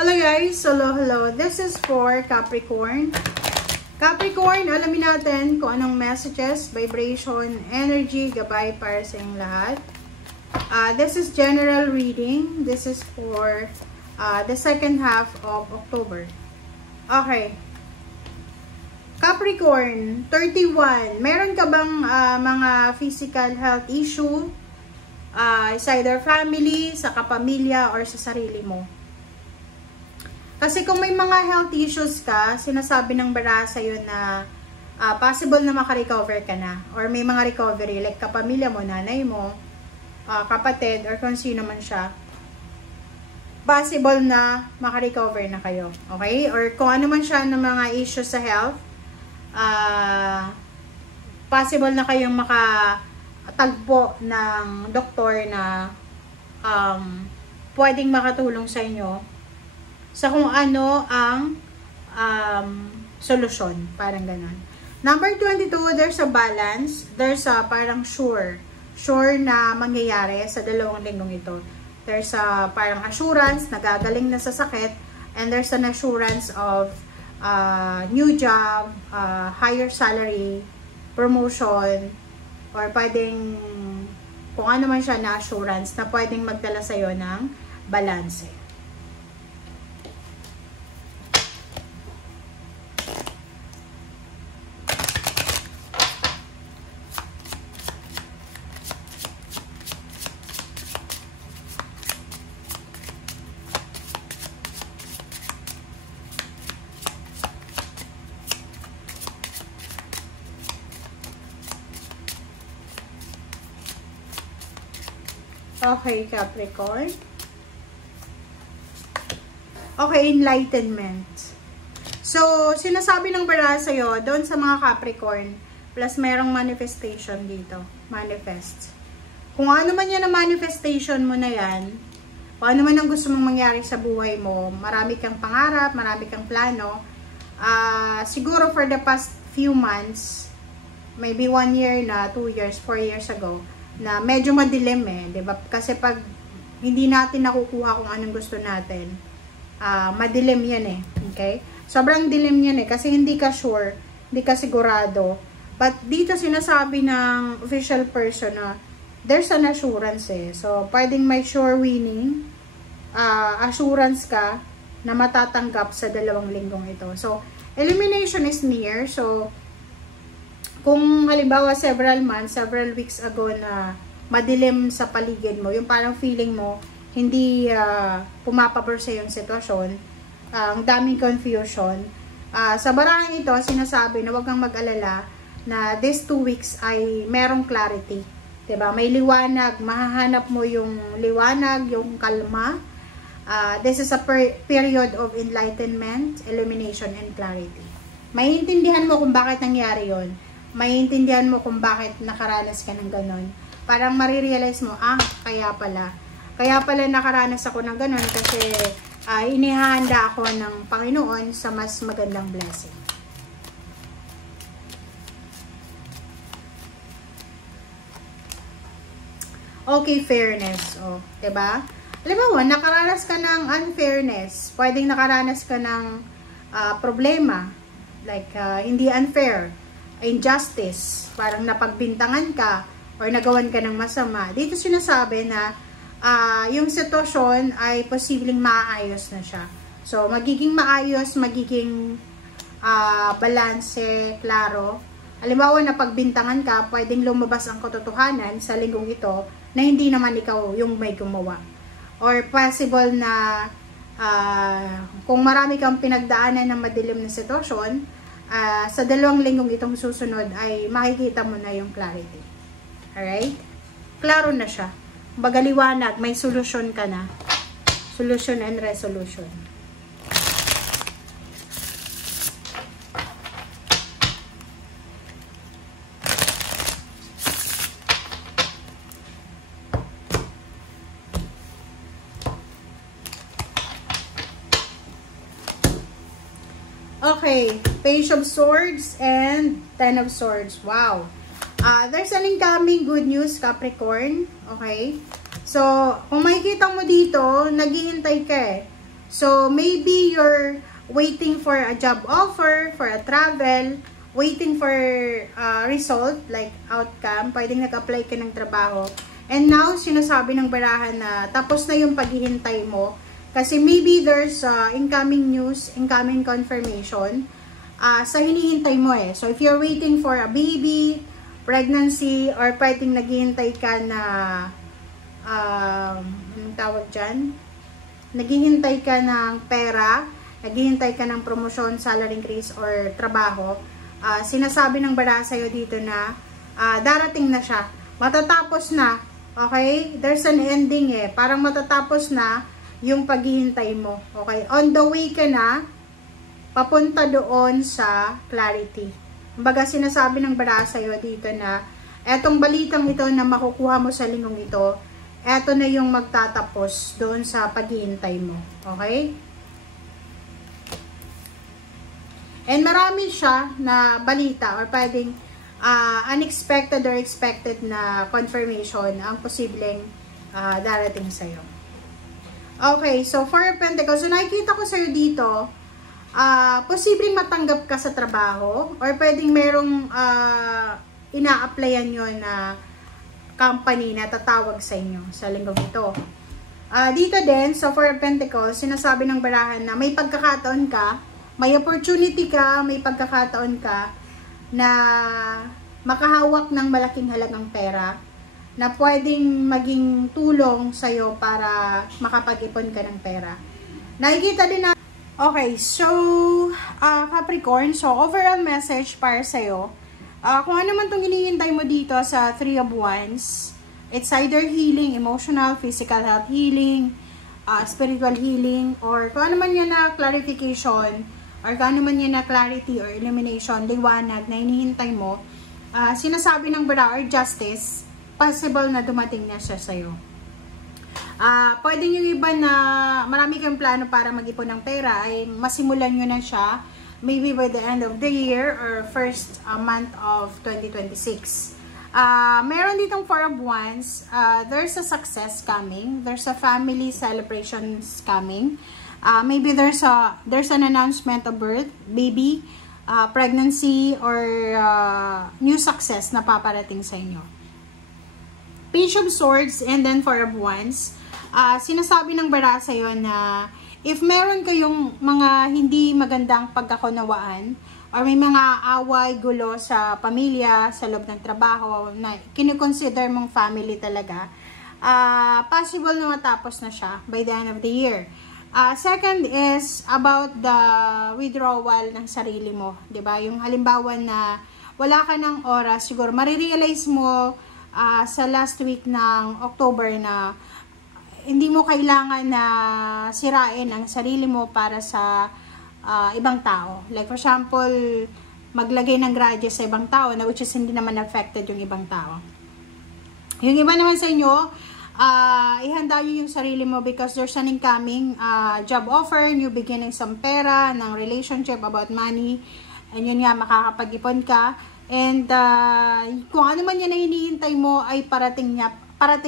Hello guys, hello. This is for Capricorn. Capricorn, alamin natin kung anong messages, vibration, energy, gabay para sa inyong lahat. This is general reading. This is for the second half of October. Okay. Capricorn, 31. Meron ka bang mga physical health issue? Sa either family, sa kapamilya, or sa sarili mo? Kasi kung may mga health issues ka, sinasabi ng bara sa'yo na possible na makarecover ka na. Or may mga recovery, like kapamilya mo, nanay mo, kapatid, or kung sino man siya. Possible na makarecover na kayo. Okay? Or kung ano man siya ng mga issues sa health, possible na kayong makatagpo ng doktor na pwedeng makatulong sa inyo sa kung ano ang solusyon, parang ganun. Number 22, there's a balance, there's a parang sure na mangyayari sa 2 linggong ito. There's a parang assurance, nagagaling na sa sakit, and there's an assurance of new job, higher salary, promotion, or pwedeng kung ano man siya na assurance na pwedeng magdala sa'yo ng balance. Okay, Capricorn. Okay, enlightenment. So, sinasabi ng bara sa'yo, doon sa mga Capricorn, plus merong manifestation dito. Manifest. Kung ano man yan na manifestation mo na yan, kung ano man ang gusto mong mangyari sa buhay mo, marami kang pangarap, marami kang plano, siguro for the past few months, maybe 1 year na, 2 years, 4 years ago, na medyo madilim diba? Kasi pag hindi natin nakukuha kung anong gusto natin, madilim yan okay? Sobrang dilim yan kasi hindi ka sure, hindi ka sigurado. But dito sinasabi ng official person na there's an assurance So, pwedeng may sure winning, assurance ka na matatanggap sa 2 linggong ito. So, elimination is near. So, kung halimbawa several months, several weeks ago na madilim sa paligid mo, yung parang feeling mo, hindi pumapabor sa yung sitwasyon, ang daming confusion, sa barang ito, sinasabi na huwag kang mag-alala na this 2 weeks ay merong clarity. Diba? May liwanag, mahahanap mo yung liwanag, yung kalma. This is a period of enlightenment, illumination, and clarity. Maiintindihan mo kung bakit nangyari yon. Maiintindihan mo kung bakit nakaranas ka ng ganon. Parang marirealize mo, kaya pala nakaranas ako ng ganon kasi inihahanda ako ng Panginoon sa mas magandang blessing. Okay, fairness. Diba? Alam mo, nakaranas ka ng unfairness. Pwedeng nakaranas ka ng problema. Like, hindi unfair. Injustice, parang napagbintangan ka or nagawan ka ng masama. Dito sinasabi na yung sitwasyon ay posibleng maayos na siya. So, magiging maayos, magiging balanse, klaro. Halimbawa, napagbintangan ka, pwedeng lumabas ang katotohanan sa linggong ito na hindi naman ikaw yung may gumawa. Or possible na kung marami kang pinagdaanan ng madilim na sitwasyon, sa 2 linggong itong susunod ay makikita mo na yung clarity. Alright? Klaro na siya. Bagaliwanag, may solusyon ka na. Solution and resolution. Okay, Page of Swords and 10 of Swords. Wow. There's an incoming good news, Capricorn. Okay. So, kung makikita mo dito, naghihintay ka So, maybe you're waiting for a job offer, for a travel, waiting for result, like outcome. Pwedeng nag-apply ka ng trabaho. And now, sinasabi ng barahan na tapos na yung paghihintay mo. Kasi maybe there's incoming news, incoming confirmation sa hinihintay mo eh. So, if you're waiting for a baby, pregnancy, or pwedeng naghihintay ka na, anong tawag dyan? Naghihintay ka ng pera, naghihintay ka ng promotion, salary increase, or trabaho, sinasabi ng baraha sa'yo dito na darating na siya. Matatapos na. Okay? There's an ending eh. Parang matatapos na yung paghihintay mo. Okay? On the way ka na, papunta doon sa clarity. Kumbaga, sinasabi ng baraha sa'yo dito na etong balitang ito na makukuha mo sa linggong ito, eto na yung magtatapos doon sa paghihintay mo. Okay? And marami siya na balita or pwedeng unexpected or expected na confirmation ang posibleng darating sa'yo. Okay, so 4 of Pentacles. So nakikita ko sa'yo dito, posibleng matanggap ka sa trabaho or pwedeng merong ina-applyan nyo na company na tatawag sa inyo sa linggong ito. Dito din, sa 4 of Pentacles, sinasabi ng barahan na may pagkakataon ka, may opportunity ka, may pagkakataon ka na makahawak ng malaking halagang pera na pwedeng maging tulong sa'yo para makapag-ipon ka ng pera. Nakikita din na, okay, so, Capricorn, so overall message para sa'yo, kung ano man itong hinihintay mo dito sa 3 of Wands, it's either healing, emotional, physical health healing, spiritual healing, or kung ano man yan na clarification, or kung ano man yan na clarity or illumination, liwanag na hinihintay mo, sinasabi ng baraha or justice, possible na dumating na siya sa'yo. Pwede yung iba na marami kang plano para mag-ipon ng pera, ay masimulan nyo na siya, maybe by the end of the year or first month of 2026. Meron ditong 4 of Wands, there's a success coming, there's a family celebrations coming, maybe there's an announcement of birth, baby, pregnancy, or new success na paparating sa inyo. Page of Swords and then 4 of Wands, sinasabi ng baraha sa'yo na if meron kayong mga hindi magandang pagkakunawaan or may mga away, gulo sa pamilya, sa loob ng trabaho na kinikonsider mong family talaga, possible na matapos na siya by the end of the year. Second is about the withdrawal ng sarili mo, 'di ba? Yung halimbawa na wala ka ng oras, siguro marirealize mo sa last week ng October na hindi mo kailangan na sirain ang sarili mo para sa ibang tao. Like for example, maglagay ng grudges sa ibang tao na which is hindi naman affected yung ibang tao. Yung iba naman sa inyo, ihanda nyo yung sarili mo because there's an incoming job offer, new beginning, some pera, ng relationship, about money, and yun nga, makakapag-ipon ka. And kung ano man yan na hinihintay mo ay parating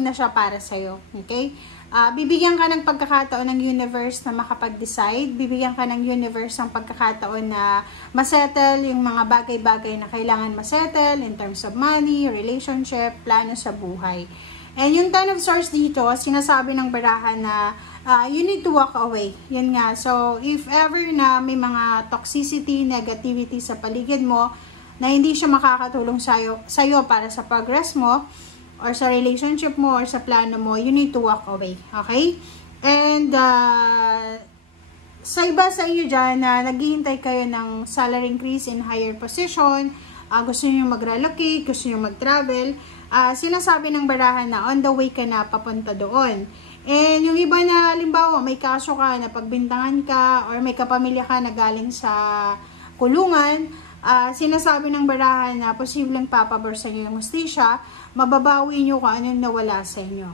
na siya para sa'yo. Okay? Bibigyan ka ng pagkakataon ng universe na makapag-decide. Bibigyan ka ng universe ng pagkakataon na masettle yung mga bagay-bagay na kailangan masettle in terms of money, relationship, plano sa buhay. And yung 10 of Swords dito, sinasabi ng baraha na you need to walk away. Yan nga. So, if ever na may mga toxicity, negativity sa paligid mo, na hindi siya makakatulong sa'yo para sa progress mo, or sa relationship mo, or sa plano mo, you need to walk away. Okay? And, sa iba sa inyo dyan na naghihintay kayo ng salary increase in higher position, gusto nyo mag-relocate, gusto nyo mag-travel, sinasabi ng barahan na on the way ka na papunta doon. And yung iba na, halimbawa, may kaso ka na pagbintangan ka, or may kapamilya ka na galing sa kulungan, sinasabi ng barahan na posibleng papabor sa inyo yung hustisya, mababawi nyo kung anong nawala sa inyo.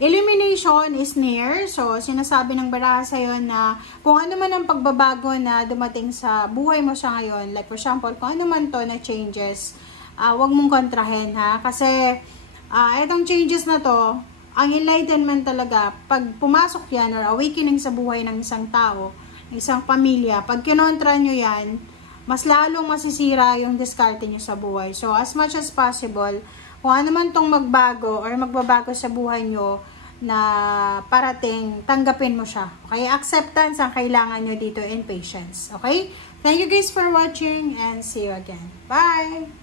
Illumination is near. So, sinasabi ng baraha sa'yo na kung ano man ang pagbabago na dumating sa buhay mo sa ngayon, like for example, kung ano man to na changes, wag mong kontrahin ha. Kasi, itong changes na to, ang enlightenment talaga, pag pumasok yan or awakening sa buhay ng isang tao, ng isang pamilya, pag kinontra nyo yan, mas lalong masisira yung diskarte nyo sa buhay. So, as much as possible, kung ano man tong magbago or magbabago sa buhay nyo na parating, tanggapin mo siya. Okay? Acceptance ang kailangan nyo dito and patience. Okay? Thank you guys for watching and see you again. Bye!